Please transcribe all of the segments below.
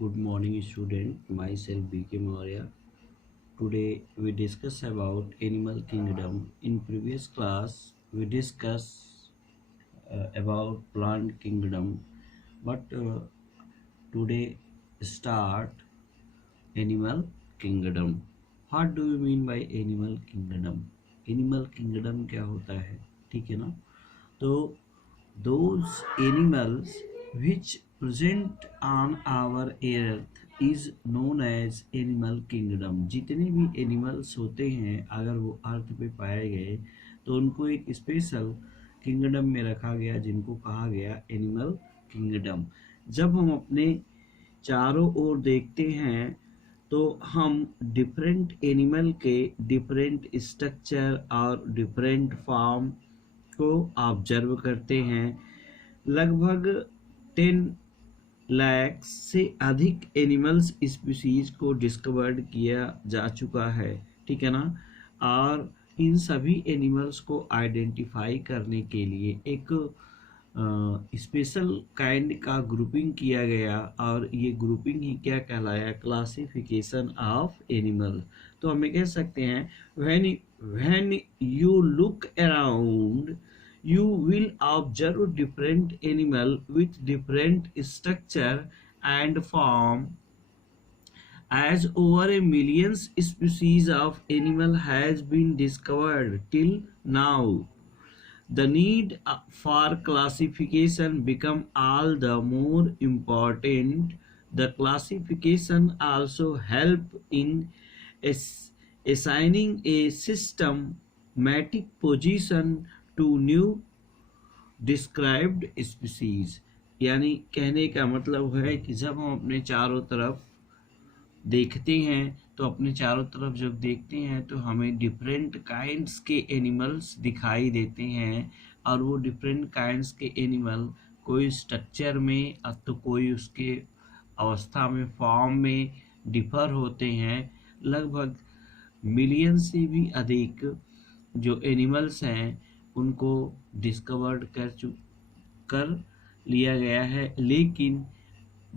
Good morning, student. Myself BK Maurya. Today we discuss about animal kingdom. In previous class we discuss about plant kingdom, but today start animal kingdom. What do you mean by animal kingdom? Animal kingdom क्या होता है? ठीक है ना? तो those animals which present on our earth is known as animal kingdom. जितने भी animals होते हैं अगर वो अर्थ पे पाए गए तो उनको एक स्पेशल किंगडम में रखा गया जिनको कहा गया एनिमल किंगडम। जब हम अपने चारों ओर देखते हैं तो हम डिफरेंट एनिमल के डिफरेंट स्ट्रक्चर और डिफरेंट फॉर्म को ऑब्जर्व करते हैं। लगभग 10 लाख से अधिक एनिमल्स स्पीशीज को डिस्कवर्ड किया जा चुका है, ठीक है ना। और इन सभी एनिमल्स को आइडेंटिफाई करने के लिए एक स्पेशल काइंड का ग्रुपिंग किया गया और ये ग्रुपिंग ही क्या कहलाया? Classification of animal. तो हमें कह सकते हैं when you look around you will observe different animal with different structure and form. As over a million species of animal has been discovered till now, the need for classification become all the more important. The classification also help in assigning a systematic position to new described species. यानी कहने का मतलब है कि जब हम अपने चारों तरफ देखते हैं तो अपने चारों तरफ जब देखते हैं तो हमें डिफरेंट काइंड्स के एनिमल्स दिखाई देते हैं और वो डिफरेंट काइंड्स के एनिमल कोई स्ट्रक्चर में तो कोई उसके अवस्था में फॉर्म में डिफर होते हैं। लगभग मिलियन से भी अधिक जो एनिमल्स हैं उनको डिस्कवर्ड कर लिया गया है, लेकिन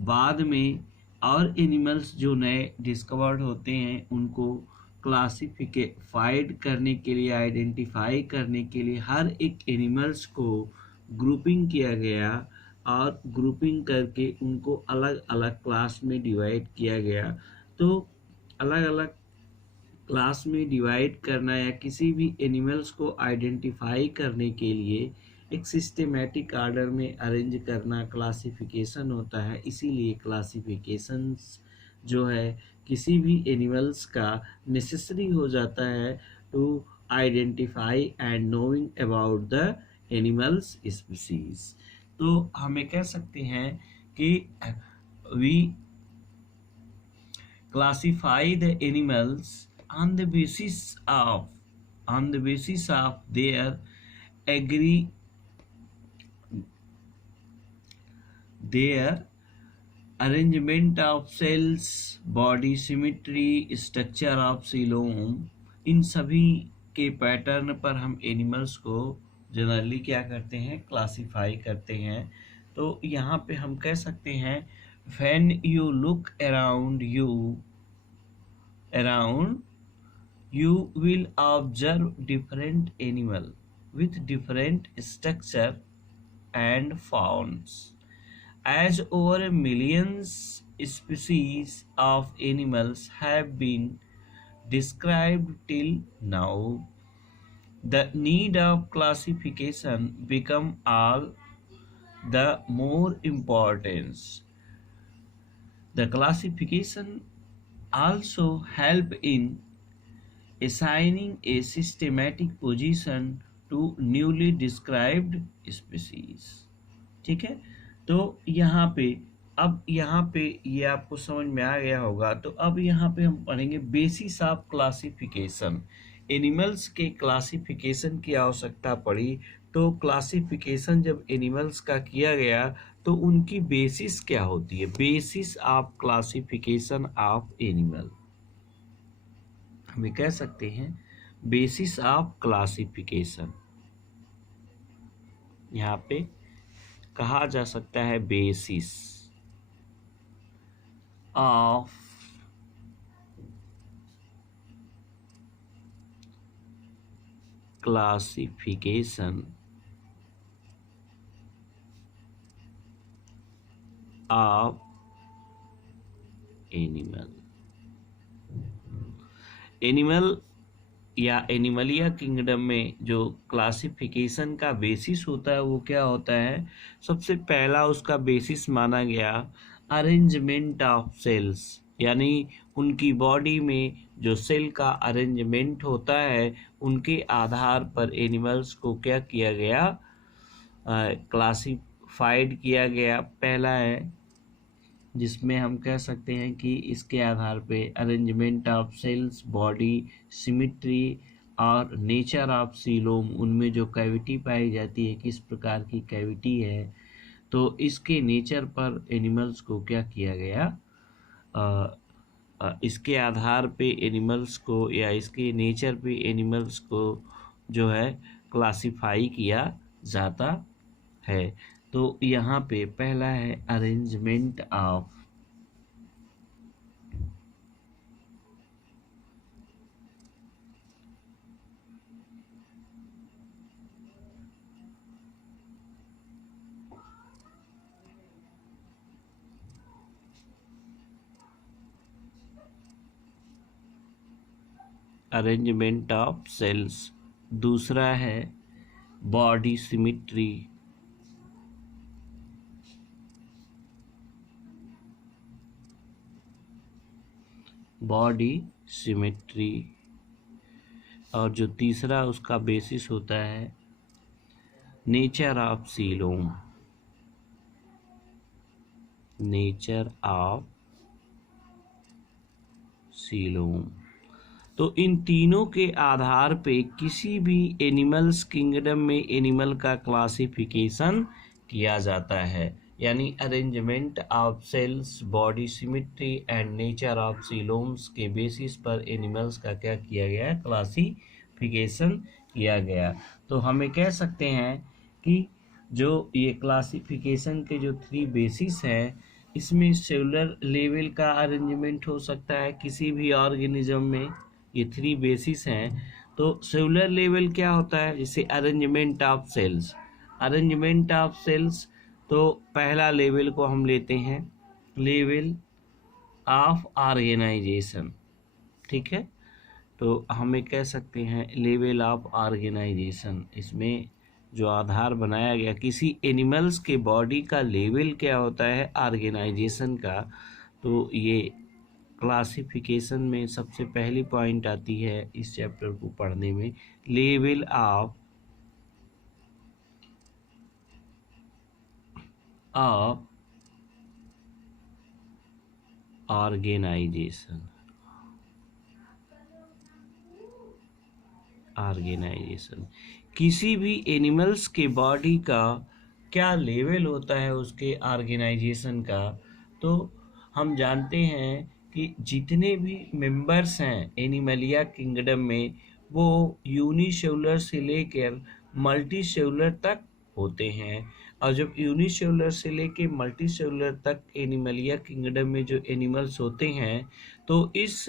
बाद में और एनिमल्स जो नए डिस्कवर्ड होते हैं उनको क्लासिफाइड करने के लिए, आइडेंटिफाई करने के लिए हर एक एनिमल्स को ग्रुपिंग किया गया और ग्रुपिंग करके उनको अलग अलग क्लास में डिवाइड किया गया। तो अलग अलग क्लास में डिवाइड करना या किसी भी एनिमल्स को आइडेंटिफाई करने के लिए एक सिस्टेमेटिक ऑर्डर में अरेंज करना क्लासिफिकेशन होता है। इसीलिए क्लासिफिकेशंस जो है किसी भी एनिमल्स का नेसेसरी हो जाता है to identify and knowing about the animals species. तो हमें कह सकते हैं कि we classify the animals on the basis of their agree their arrangement of cells, body symmetry, structure of xylem। इन सभी के पैटर्न पर हम एनिमल्स को जनरली क्या करते हैं? क्लासिफाई करते हैं। तो यहाँ पे हम कह सकते हैं when you look around you will observe different animal with different structure and forms. As over millions species of animals have been described till now, the need of classification become all the more important. The classification also help in assigning a systematic position to newly described species। ठीक है, तो यहाँ पे ये आपको समझ में आ गया होगा। तो अब यहाँ पे हम पढ़ेंगे बेसिस ऑफ क्लासिफिकेशन। एनिमल्स के क्लासिफिकेशन की आवश्यकता पड़ी तो क्लासिफिकेशन जब एनिमल्स का किया गया तो उनकी बेसिस क्या होती है? Basis of classification of animal हमें कह सकते हैं बेसिस ऑफ क्लासिफिकेशन। यहाँ पे कहा जा सकता है basis of classification of animal. Animal या एनिमलिया किंगडम में जो क्लासिफिकेशन का बेसिस होता है वो क्या होता है? सबसे पहला उसका बेसिस माना गया अरेंजमेंट ऑफ सेल्स, यानी उनकी बॉडी में जो सेल का अरेंजमेंट होता है उनके आधार पर एनिमल्स को क्या किया गया? क्लासिफाइड किया गया। पहला है जिसमें हम कह सकते हैं कि इसके आधार पे arrangement of cells, body symmetry और नेचर ऑफ सीलोम, उनमें जो कैविटी पाई जाती है किस प्रकार की कैविटी है, तो इसके नेचर पर एनिमल्स को क्या किया गया? इसके आधार पे एनिमल्स को या इसके नेचर पे एनिमल्स को जो है क्लासिफाई किया जाता है। तो यहाँ पे पहला है arrangement of arrangement of cells. दूसरा है बॉडी सिमिट्री। Body symmetry. और जो तीसरा उसका बेसिस होता है nature of coelom. Nature of coelom. तो इन तीनों के आधार पे किसी भी एनिमल्स किंगडम में एनिमल का क्लासिफिकेशन किया जाता है, यानी arrangement of cells, body symmetry and nature of coeloms के बेसिस पर एनिमल्स का क्या किया गया? क्लासिफिकेशन किया गया। तो हमें कह सकते हैं कि जो ये क्लासिफिकेशन के जो 3 बेसिस हैं, इसमें सेलुलर लेवल का अरेंजमेंट हो सकता है किसी भी ऑर्गेनिज्म में। ये 3 बेसिस हैं। तो सेलुलर लेवल क्या होता है? जैसे arrangement of cells. Arrangement of cells, तो पहला लेवल को हम लेते हैं लेवल ऑफ ऑर्गेनाइजेशन। ठीक है, तो हमें कह सकते हैं लेवल ऑफ ऑर्गेनाइजेशन। इसमें जो आधार बनाया गया किसी एनिमल्स के बॉडी का लेवल क्या होता है ऑर्गेनाइजेशन का, तो ये क्लासिफिकेशन में सबसे पहली पॉइंट आती है इस चैप्टर को पढ़ने में, लेवल ऑफ ऑर्गेनाइजेशन। ऑर्गेनाइजेशन किसी भी एनिमल्स के बॉडी का क्या लेवल होता है उसके ऑर्गेनाइजेशन का। तो हम जानते हैं कि जितने भी मेंबर्स हैं एनिमलिया किंगडम में वो यूनिसेलुलर से लेकर मल्टीसेलुलर तक होते हैं। और जब यूनिसेलुलर से लेकर मल्टीसेलुलर तक एनिमलिया किंगडम में जो एनिमल्स होते हैं, तो इस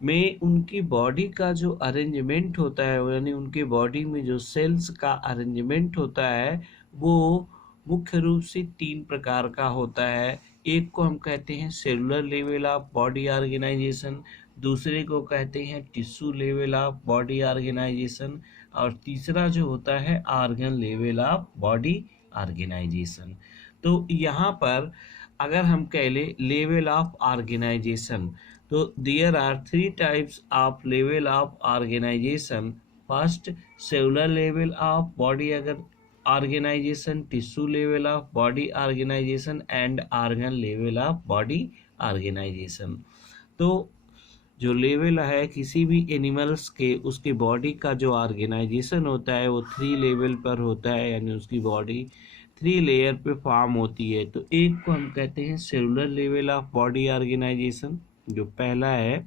में उनकी बॉडी का जो अरेंजमेंट होता है, यानी उनके बॉडी में जो सेल्स का अरेंजमेंट होता है वो मुख्य रूप से 3 प्रकार का होता है। एक को हम कहते हैं cellular level of body organisation, दूसरे को कहते हैं tissue level of body organisation, और तीसरा जो होता है organ level of body organisation. तो यहाँ पर अगर हम कह ले लेवल ऑफ ऑर्गेनाइजेशन, तो there are 3 types of level of organisation. First cellular level of body अगर organisation, tissue level of body organisation and organ level of body organisation. तो जो लेवल है किसी भी एनिमल्स के, उसके बॉडी का जो ऑर्गेनाइजेशन होता है वो 3 लेवल पर होता है, यानी उसकी बॉडी 3 लेयर पे फॉर्म होती है। तो एक को हम कहते हैं cellular level of body organisation, जो पहला है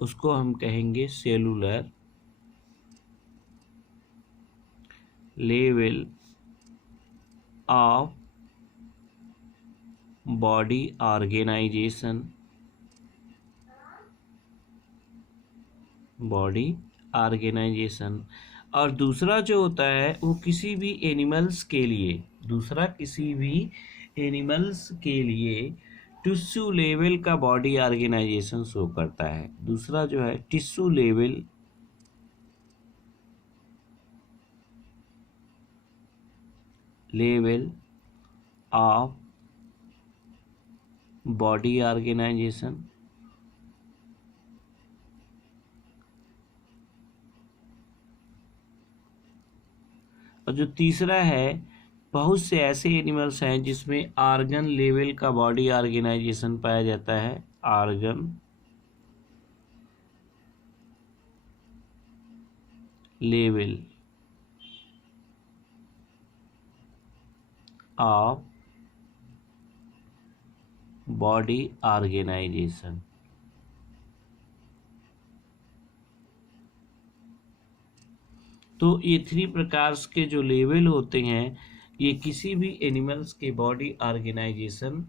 उसको हम कहेंगे cellular level of body organisation, body organisation. और दूसरा जो होता है वो किसी भी एनिमल्स के लिए, दूसरा किसी भी एनिमल्स के लिए टिश्यू लेवल का बॉडी ऑर्गेनाइजेशन शो करता है। दूसरा जो है tissue level of body organisation. और जो तीसरा है, बहुत से ऐसे एनिमल्स हैं जिसमें ऑर्गन लेवल का बॉडी ऑर्गेनाइजेशन पाया जाता है, organ level of body organisation. तो ये 3 प्रकार के जो लेवल होते हैं ये किसी भी एनिमल्स के बॉडी ऑर्गेनाइजेशन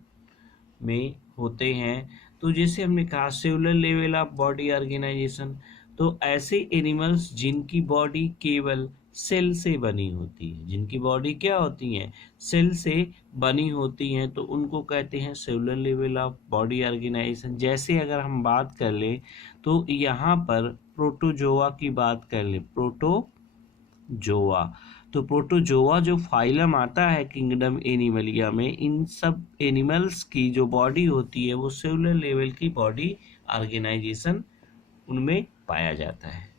में होते हैं। तो जैसे हमने कहा cellular level of body organisation, तो ऐसे एनिमल्स जिनकी बॉडी केवल सेल से बनी होती है, जिनकी बॉडी क्या होती है, सेल से बनी होती हैं, तो उनको कहते हैं cellular level of body organisation. जैसे अगर हम बात कर लें तो यहाँ पर प्रोटोजोआ की बात कर लें, प्रोटोजोआ, तो प्रोटोजोआ जो फाइलम आता है किंगडम एनिमलिया में, इन सब एनिमल्स की जो बॉडी होती है वो सेलुलर लेवल की बॉडी ऑर्गेनाइजेशन उनमें पाया जाता है।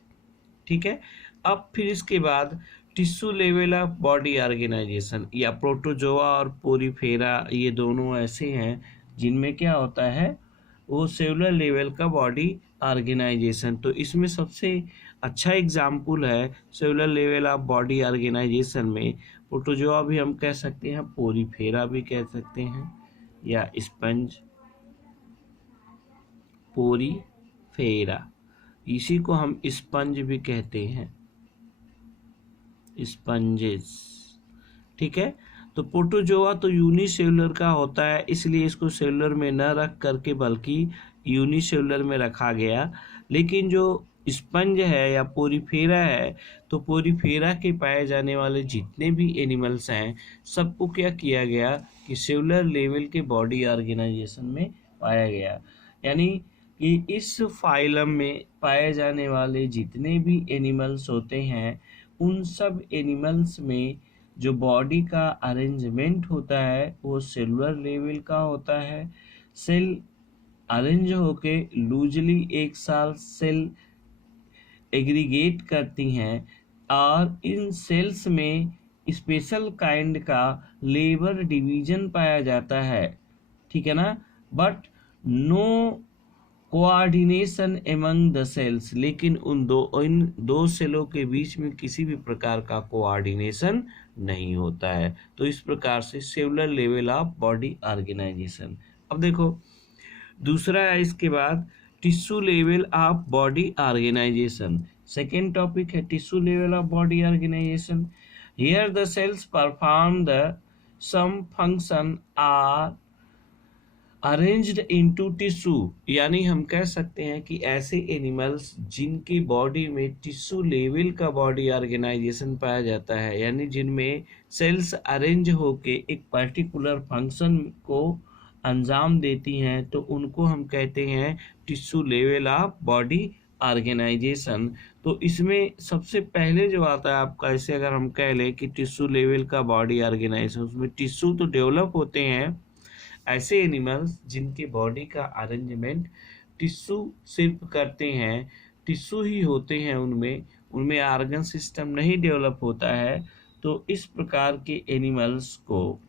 ठीक है। अब फिर इसके बाद tissue level of body organisation, या प्रोटोजोआ और पोरीफेरा, ये दोनों ऐसे हैं जिनमें क्या होता है वो सेलुलर लेवल का बॉडी ऑर्गेनाइजेशन। तो इसमें सबसे अच्छा एग्जाम्पल है cellular level of body organisation में प्रोटोजोआ भी हम कह सकते हैं, पोरीफेरा भी कह सकते हैं, या स्पंज, पोरीफेरा, इसी को हम स्पंज भी कहते हैं, स्पंजेस। ठीक है। तो प्रोटोजोआ तो यूनिसेलुलर का होता है, इसलिए इसको सेलुलर में न रख करके बल्कि यूनिसेलुलर में रखा गया। लेकिन जो स्पंज है या पोरीफेरा है, तो पोरीफेरा के पाए जाने वाले जितने भी एनिमल्स हैं सबको क्या किया गया कि सेलुलर लेवल के बॉडी ऑर्गेनाइजेशन में पाया गया। यानी कि इस फाइलम में पाए जाने वाले जितने भी एनिमल्स होते हैं उन सब एनिमल्स में जो बॉडी का अरेंजमेंट होता है वो सेलुलर लेवल का होता है। सेल अरेंज होके लूजली एक साथ सेल एग्रीगेट करती हैं और इन सेल्स में स्पेशल काइंड का लेबर डिवीजन पाया जाता है। ठीक है ना। But no coordination among the cells, लेकिन इन दो सेलों के बीच में किसी भी प्रकार का कोऑर्डिनेशन नहीं होता है। तो इस प्रकार से cellular level of body organisation. अब देखो दूसरा है इसके बाद tissue level of body organisation. Second topic है tissue level of body organisation. Here the cells perform the same function are arranged into tissue, यानी हम कह सकते हैं कि ऐसे एनिमल्स जिनकी बॉडी में टिश्यू लेवल का बॉडी ऑर्गेनाइजेशन पाया जाता है, यानी जिनमें सेल्स अरेंज होके एक पर्टिकुलर फंक्शन को अंजाम देती हैं, तो उनको हम कहते हैं tissue level of body organisation. तो इसमें सबसे पहले जो आता है आपका, ऐसे अगर हम कह लें कि टिश्यू लेवल का बॉडी ऑर्गेनाइजेशन, उसमें टिश्यू तो डेवलप होते हैं, ऐसे एनिमल्स जिनके बॉडी का अरेंजमेंट टिश्यू सिर्फ करते हैं, टिश्यू ही होते हैं, उनमें ऑर्गन सिस्टम नहीं डेवलप होता है, तो इस प्रकार के एनिमल्स को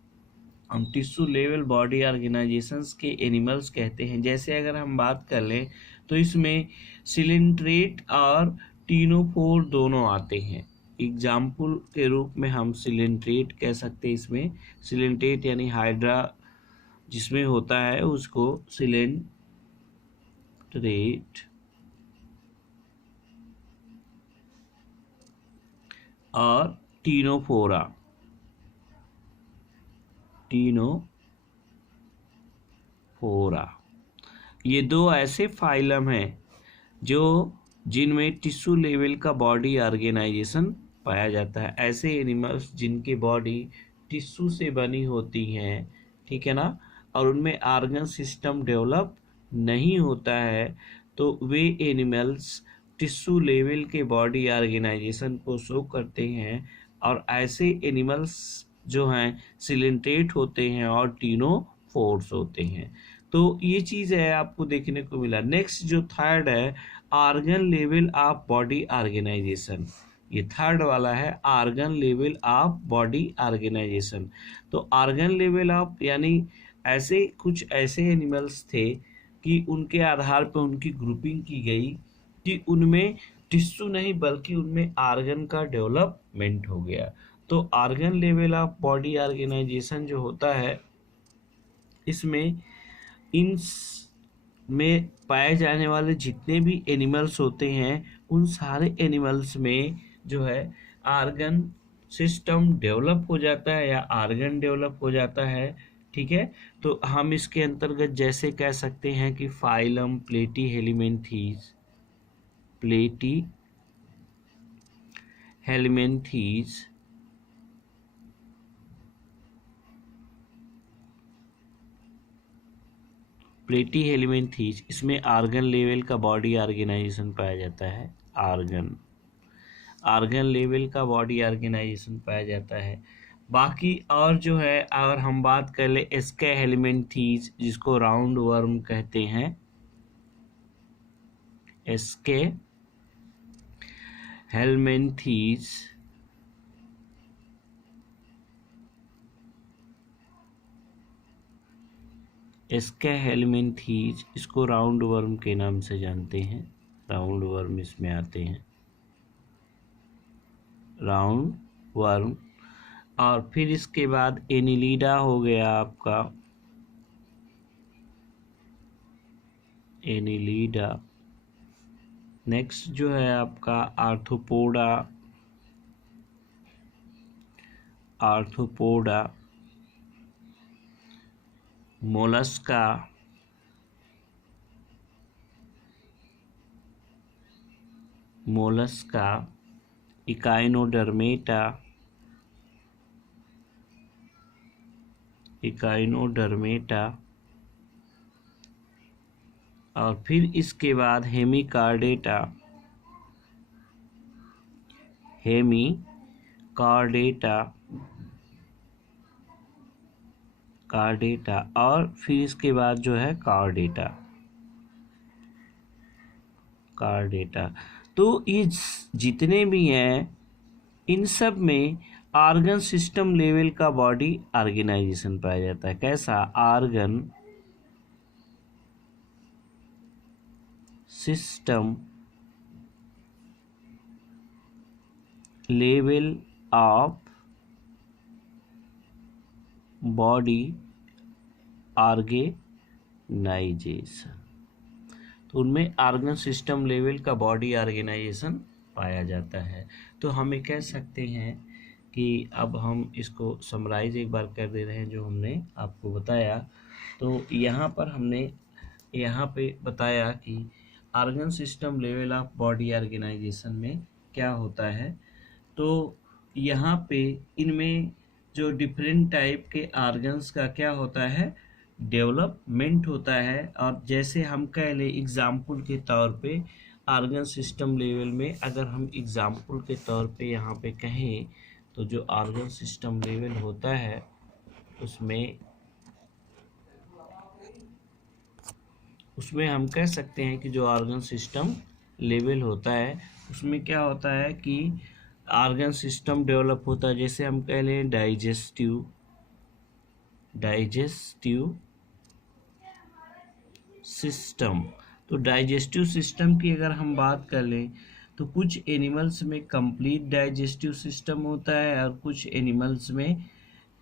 हम टिश्यू लेवल बॉडी ऑर्गेनाइजेशंस के एनिमल्स कहते हैं। जैसे अगर हम बात कर लें तो इसमें सिलेंट्रेट और टीनोफोर दोनों आते हैं। एग्जाम्पल के रूप में हम सिलेंट्रेट कह सकते हैं। इसमें सिलेंट्रेट यानी हाइड्रा जिसमें होता है उसको सिलेंट्रेट, और टीनोफोरा टिनोफोरा। ये दो ऐसे फाइलम हैं जिनमें टिश्यू लेवल का बॉडी ऑर्गेनाइजेशन पाया जाता है। ऐसे एनिमल्स जिनकी बॉडी टिश्यू से बनी होती हैं, ठीक है ना, और उनमें ऑर्गन सिस्टम डेवलप नहीं होता है, तो वे एनिमल्स टिश्यू लेवल के बॉडी ऑर्गेनाइजेशन को शो करते हैं। और ऐसे एनिमल्स जो हैं सिलेंट्रेट होते हैं और टिनोफोर्स होते हैं। तो ये चीज़ है आपको देखने को मिला। नेक्स्ट जो थर्ड है, organ level of body organisation. ये थर्ड वाला है, organ level of body organisation. तो ऑर्गन लेवल ऑफ यानी ऐसे कुछ ऐसे एनिमल्स थे कि उनके आधार पर उनकी ग्रुपिंग की गई कि उनमें टिश्यू नहीं बल्कि उनमें ऑर्गन का डेवलपमेंट हो गया। तो organ level of body organisation जो होता है, इसमें इन में पाए जाने वाले जितने भी एनिमल्स होते हैं उन सारे एनिमल्स में जो है ऑर्गन सिस्टम डेवलप हो जाता है या ऑर्गन डेवलप हो जाता है। ठीक है, तो हम इसके अंतर्गत जैसे कह सकते हैं कि फाइलम प्लेटीहेल्मिन्थीज, प्लेटीहेल्मिन्थीज, इसमें ऑर्गन लेवल का बॉडी ऑर्गेनाइजेशन पाया जाता है। ऑर्गन लेवल का बॉडी ऑर्गेनाइजेशन पाया जाता है। बाकी और जो है, अगर हम बात कर ले एस्केहेल्मिन्थीज, जिसको राउंड वर्म कहते हैं, एस्केहेल्मिन्थीज, एस्केहेल्मिन्थीज इसको राउंड वर्म के नाम से जानते हैं। राउंड वर्म इसमें आते हैं, राउंड वर्म। और फिर इसके बाद एनिलीडा हो गया आपका, एनिलीडा। नेक्स्ट जो है आपका आर्थ्रोपोडा, मोलस्का, इकाइनोडर्मेटा, और फिर इसके बाद हेमिकार्डेटा, और फिर इसके बाद जो है कार्डेटा। तो ये जितने भी हैं इन सब में ऑर्गन सिस्टम लेवल का बॉडी ऑर्गेनाइजेशन पाया जाता है। कैसा? Organ system level of body organisation, तो उनमें ऑर्गन सिस्टम लेवल का बॉडी ऑर्गेनाइजेशन पाया जाता है। तो हमें कह सकते हैं कि अब हम इसको समराइज एक बार कर दे रहे हैं जो हमने आपको बताया। तो यहाँ पर हमने यहाँ पे बताया कि organ system level of body organisation में क्या होता है। तो यहाँ पे इनमें जो डिफरेंट टाइप के ऑर्गन्स का क्या होता है, डेवलपमेंट होता है। और जैसे हम कह लें एग्जाम्पल के तौर पे ऑर्गन सिस्टम लेवल में, अगर हम एग्जाम्पल के तौर पे यहाँ पे कहें तो जो ऑर्गन सिस्टम लेवल होता है उसमें हम कह सकते हैं कि जो ऑर्गन सिस्टम लेवल होता है उसमें क्या होता है कि ऑर्गन सिस्टम डेवलप होता है। जैसे हम कह लें डाइजेस्टिव सिस्टम। तो डाइजेस्टिव सिस्टम की अगर हम बात कर लें तो कुछ एनिमल्स में कंप्लीट डाइजेस्टिव सिस्टम होता है और कुछ एनिमल्स में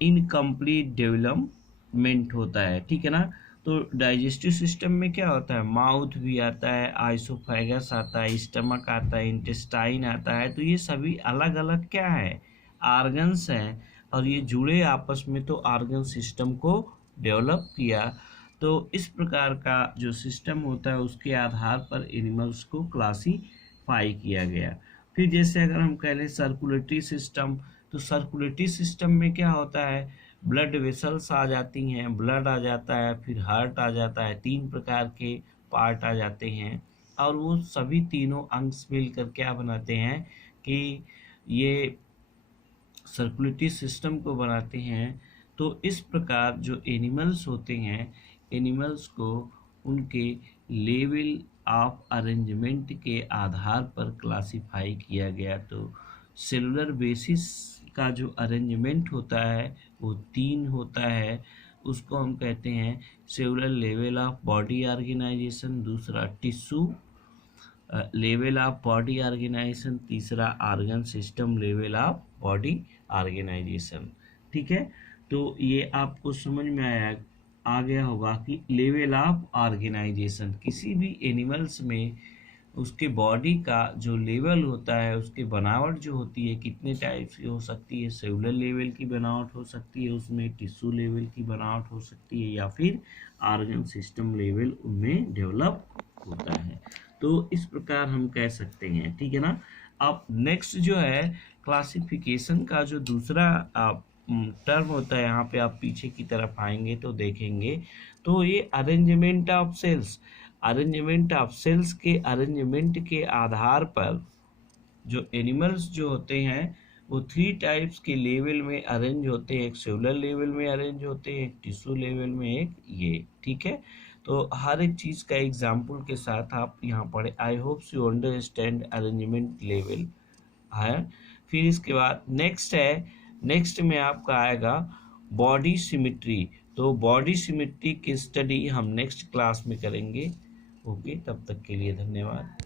इनकम्प्लीट डेवलपमेंट होता है। ठीक है ना। तो डाइजेस्टिव सिस्टम में क्या होता है, माउथ भी आता है, आइसोफेगस आता है, स्टमक आता है, इंटेस्टाइन आता है। तो ये सभी अलग अलग क्या है, ऑर्गन्स हैं, और ये जुड़े आपस में तो ऑर्गन सिस्टम को डेवलप किया। तो इस प्रकार का जो सिस्टम होता है उसके आधार पर एनिमल्स को क्लासीफाई किया गया। फिर जैसे अगर हम कह लें सर्कुलेटरी सिस्टम, तो सर्कुलेटरी सिस्टम में क्या होता है, ब्लड वेसल्स आ जाती हैं, ब्लड आ जाता है, फिर हार्ट आ जाता है, 3 प्रकार के पार्ट आ जाते हैं, और वो सभी तीनों अंश मिलकर क्या बनाते हैं कि ये सर्कुलेटरी सिस्टम को बनाते हैं। तो इस प्रकार जो एनिमल्स होते हैं, एनिमल्स को उनके लेवल ऑफ अरेंजमेंट के आधार पर क्लासिफाई किया गया। तो सेलुलर बेसिस का जो अरेंजमेंट होता है वो 3 होता है, उसको हम कहते हैं cellular level of body organisation, दूसरा tissue level of body organisation, तीसरा organ system level of body organisation. ठीक है, तो ये आपको समझ में आ गया होगा कि लेवल ऑफ ऑर्गेनाइजेशन किसी भी एनिमल्स में उसके बॉडी का जो लेवल होता है, उसकी बनावट जो होती है कितने टाइप्स की हो सकती है, सेलुलर लेवल की बनावट हो सकती है, उसमें टिश्यू लेवल की बनावट हो सकती है, या फिर ऑर्गन सिस्टम लेवल उनमें डेवलप होता है। तो इस प्रकार हम कह सकते हैं, ठीक है ना। अब नेक्स्ट जो है क्लासिफिकेशन का जो दूसरा टर्म होता है, यहाँ पे आप पीछे की तरफ आएंगे तो देखेंगे, तो ये arrangement of cells, arrangement of cells के अरेंजमेंट के आधार पर जो एनिमल्स जो होते हैं वो 3 टाइप्स के लेवल में अरेंज होते हैं, एक सेलुलर लेवल में अरेंज होते हैं, एक टिश्यू लेवल में, एक ये, ठीक है। तो हर एक चीज़ का एग्जाम्पल के साथ आप यहाँ पढ़े। I hope you understand arrangement level है। फिर इसके बाद नेक्स्ट है, नेक्स्ट में आपका आएगा बॉडी सिमिट्री। तो बॉडी सिमिट्री की स्टडी हम नेक्स्ट क्लास में करेंगे। ओके, तब तक के लिए धन्यवाद।